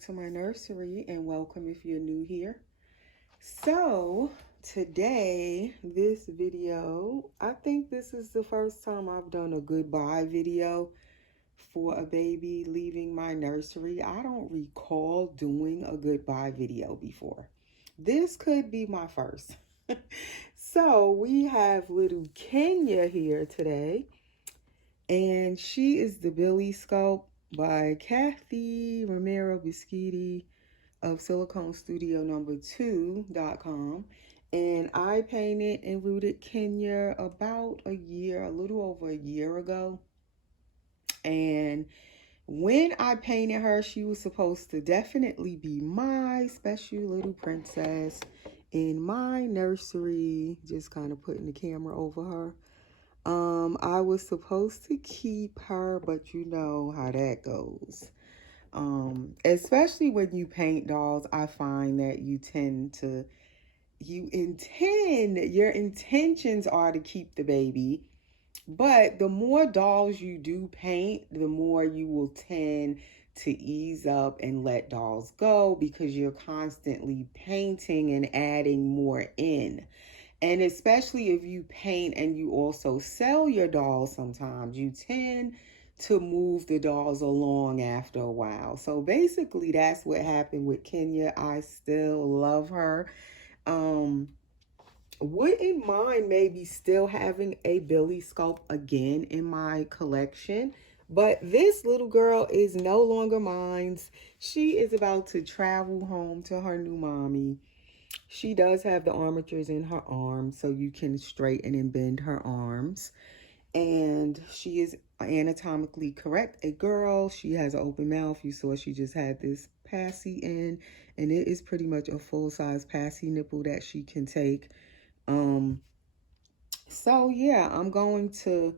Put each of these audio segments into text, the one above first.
back to my nursery and welcome if you're new here. So today, this video, I think this is the first time I've done a goodbye video for a baby leaving my nursery. I don't recall doing a goodbye video before. This could be my first. So we have little Kenya here today, and she is the Billie sculpt by Kathy Romero Biscotti of Silicone Studio number 2.com. And I painted and rooted Kenya about a little over a year ago. And when I painted her, she was supposed to definitely be my special little princess in my nursery. Just kind of putting the camera over her. I was supposed to keep her, but you know how that goes. Especially when you paint dolls, I find that your intentions are to keep the baby, but the more dolls you do paint, the more you will tend to ease up and let dolls go because you're constantly painting and adding more in. And especially if you paint and you also sell your dolls sometimes, you tend to move the dolls along after a while. So basically that's what happened with Kenya. I still love her. Wouldn't mind maybe still having a Billie sculpt again in my collection. But this little girl is no longer mine. She is about to travel home to her new mommy. She does have the armatures in her arms, so you can straighten and bend her arms. And she is anatomically correct, a girl. She has an open mouth. You saw she just had this passy in, and it is pretty much a full-size passy nipple that she can take. So yeah, I'm going to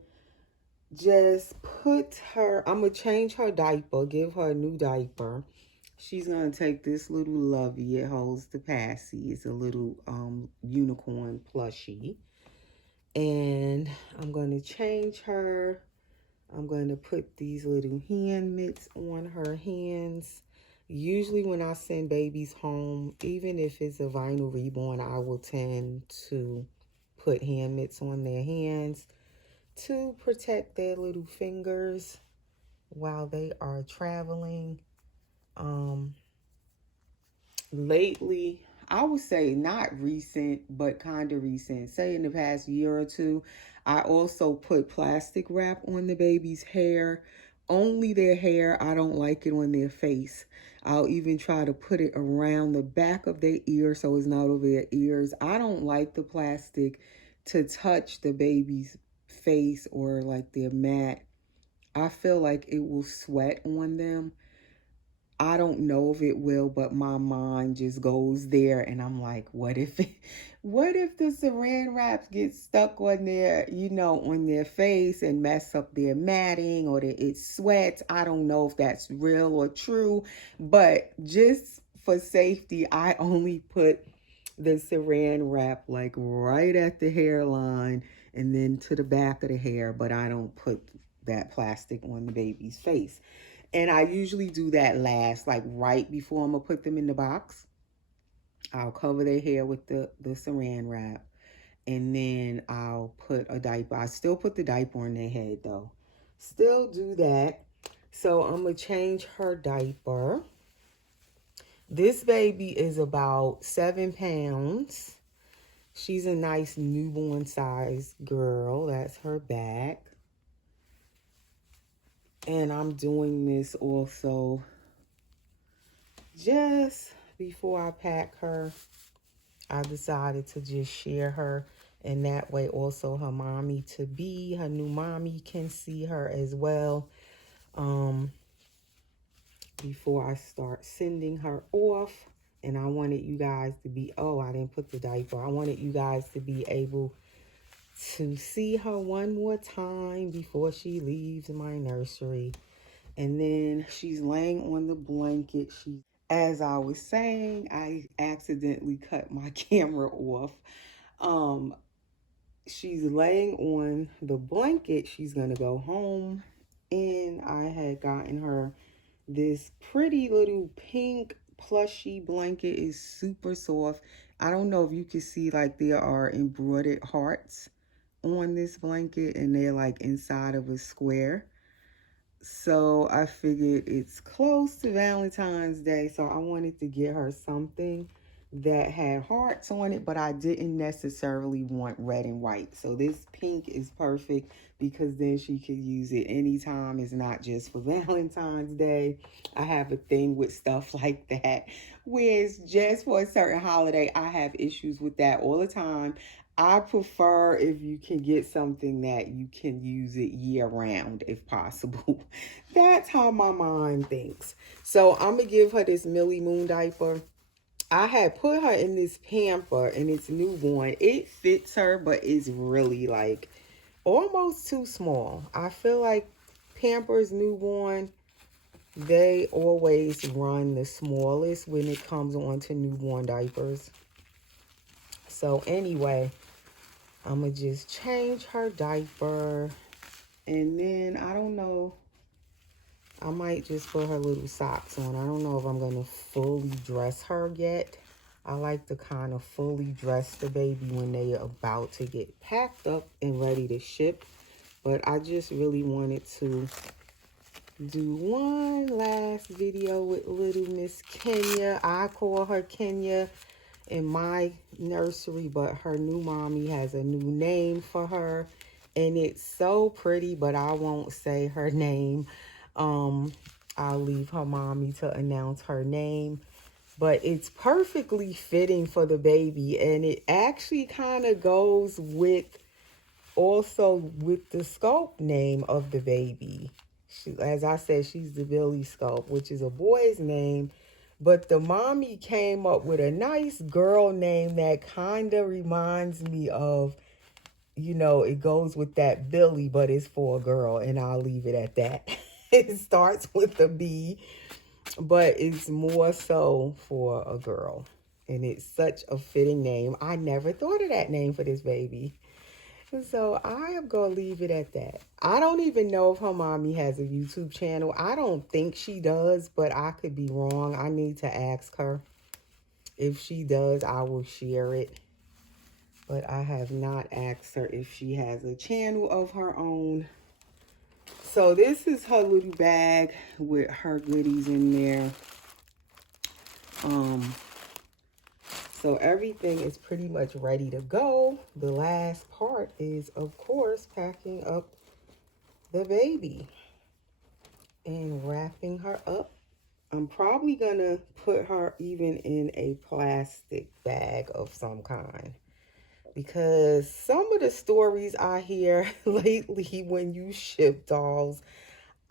just I'm going to change her diaper, give her a new diaper. She's going to take this little lovey. It holds the passy. It's a little unicorn plushie. And I'm going to change her. I'm going to put these little hand mitts on her hands. Usually when I send babies home, even if it's a vinyl reborn, I will tend to put hand mitts on their hands to protect their little fingers while they are traveling. Lately, I would say not recent, but kind of recent, say in the past year or two, I also put plastic wrap on the baby's hair. Only their hair. I don't like it on their face. I'll even try to put it around the back of their ear so it's not over their ears. I don't like the plastic to touch the baby's face or like their mat. I feel like it will sweat on them. I don't know if it will, but my mind just goes there, and I'm like, what if the saran wraps get stuck on on their face and mess up their matting, or that it sweats? I don't know if that's real or true, but just for safety, I only put the saran wrap like right at the hairline and then to the back of the hair, but I don't put that plastic on the baby's face. And I usually do that last, like right before I'm going to put them in the box. I'll cover their hair with the saran wrap. And then I'll put a diaper. I still put the diaper on their head, though. Still do that. So I'm going to change her diaper. This baby is about 7 pounds. She's a nice newborn size girl. That's her back. And I'm doing this also just before I pack her. I decided to just share her, and that way also her mommy to be, her new mommy can see her as well. Before I start sending her off. And I wanted you guys to be, oh, I didn't put the diaper. I wanted you guys to be able to see her one more time before she leaves my nursery. And then she's laying on the blanket. As I was saying, I accidentally cut my camera off. She's laying on the blanket. She's going to go home. And I had gotten her This pretty little pink plushy blanket is super soft. I don't know if you can see, like, there are embroidered hearts on this blanket, and they're like inside of a square. So I figured it's close to Valentine's Day, so I wanted to get her something that had hearts on it, but I didn't necessarily want red and white. So this pink is perfect because then she could use it anytime. It's not just for Valentine's Day. I have a thing with stuff like that where it's just for a certain holiday. I have issues with that all the time. I prefer if you can get something that you can use it year round if possible. That's how my mind thinks. So I'm going to give her this Millie Moon diaper. I had put her in this pamper and it's newborn. It fits her, but it's really like almost too small. I feel like Pampers newborn, they always run the smallest when it comes on to newborn diapers. So anyway, I'm going to just change her diaper. And then, I don't know, I might just put her little socks on. I don't know if I'm going to fully dress her yet. I like to kind of fully dress the baby when they are about to get packed up and ready to ship. But I just really wanted to do one last video with little Miss Kenya. I call her Kenya in my nursery, but her new mommy has a new name for her. And it's so pretty, but I won't say her name. I'll leave her mommy to announce her name. But it's perfectly fitting for the baby. And it actually kind of goes with also with the sculpt name of the baby. As I said, she's the Billie sculpt, which is a boy's name. But the mommy came up with a nice girl name that kind of reminds me of, you know, it goes with that Billie, but it's for a girl. And I'll leave it at that. It starts with a B, but it's more so for a girl. And it's such a fitting name. I never thought of that name for this baby. So I am going to leave it at that. I don't even know if her mommy has a YouTube channel. I don't think she does, but I could be wrong. I need to ask her. If she does, I will share it. But I have not asked her if she has a channel of her own. So this is her little bag with her goodies in there. So everything is pretty much ready to go. The last part is, of course, packing up the baby and wrapping her up. I'm probably going to put her even in a plastic bag of some kind. Because some of the stories I hear lately when you ship dolls,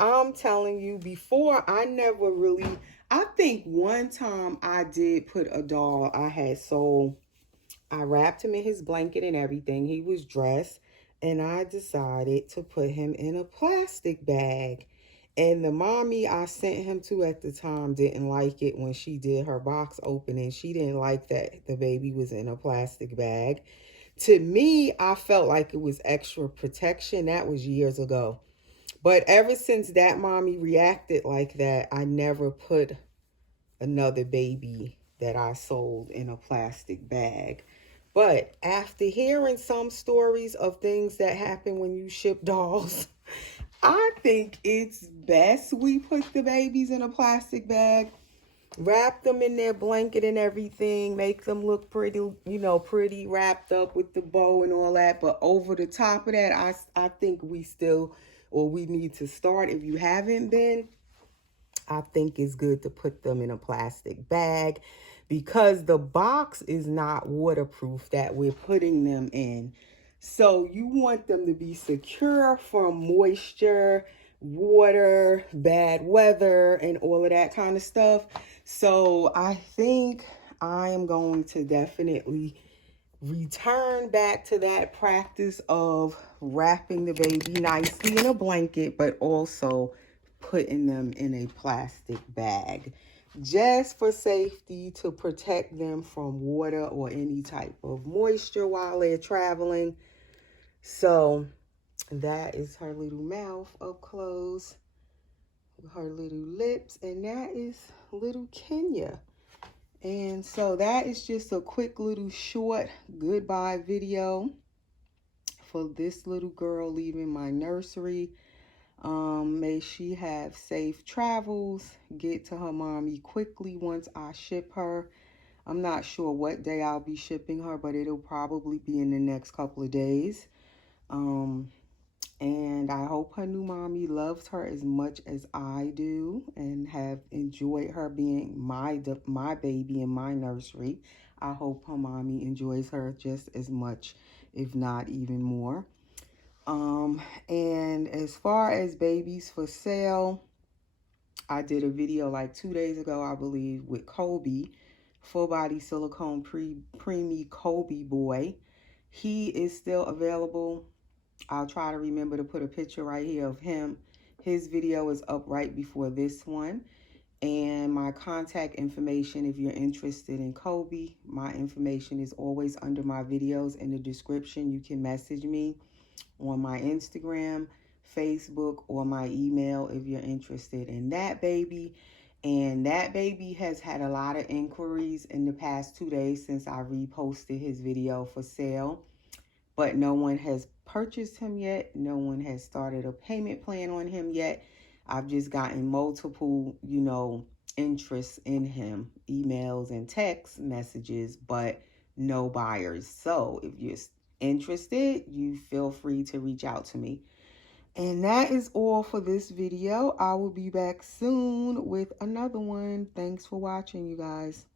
I'm telling you, before I never really, I think one time I did put a doll I had sold. I wrapped him in his blanket and everything. He was dressed, and I decided to put him in a plastic bag. And the mommy I sent him to at the time didn't like it when she did her box opening. She didn't like that the baby was in a plastic bag. To me, I felt like it was extra protection. That was years ago. But ever since that mommy reacted like that, I never put another baby that I sold in a plastic bag. But after hearing some stories of things that happen when you ship dolls, I think it's best we put the babies in a plastic bag, wrap them in their blanket and everything, make them look pretty, you know, pretty wrapped up with the bow and all that. But over the top of that, I think we still, or we need to start, if you haven't been, I think it's good to put them in a plastic bag because the box is not waterproof that we're putting them in. So you want them to be secure from moisture, water, bad weather, and all of that kind of stuff. So I think I am going to definitely return back to that practice of wrapping the baby nicely in a blanket, but also putting them in a plastic bag just for safety, to protect them from water or any type of moisture while they're traveling. So that is her little mouth up close. her little lips. And that is little Kenya. And so that is just a quick little short goodbye video for this little girl leaving my nursery. May she have safe travels, get to her mommy quickly once I ship her. I'm not sure what day I'll be shipping her, but it'll probably be in the next couple of days. And I hope her new mommy loves her as much as I do and have enjoyed her being my baby in my nursery. I hope her mommy enjoys her just as much, if not even more. And as far as babies for sale, I did a video like 2 days ago, I believe, with Kobe, full body silicone preemie Kobe boy. He is still available. I'll try to remember to put a picture right here of him. His video is up right before this one. And my contact information, if you're interested in Kobe, my information is always under my videos in the description. You can message me on my Instagram, Facebook, or my email if you're interested in that baby. And that baby has had a lot of inquiries in the past 2 days since I reposted his video for sale. But no one has purchased him yet. No one has started a payment plan on him yet. I've just gotten multiple, interests in him, emails and text messages, but no buyers. So if you're interested, you feel free to reach out to me. And that is all for this video. I will be back soon with another one. Thanks for watching, you guys.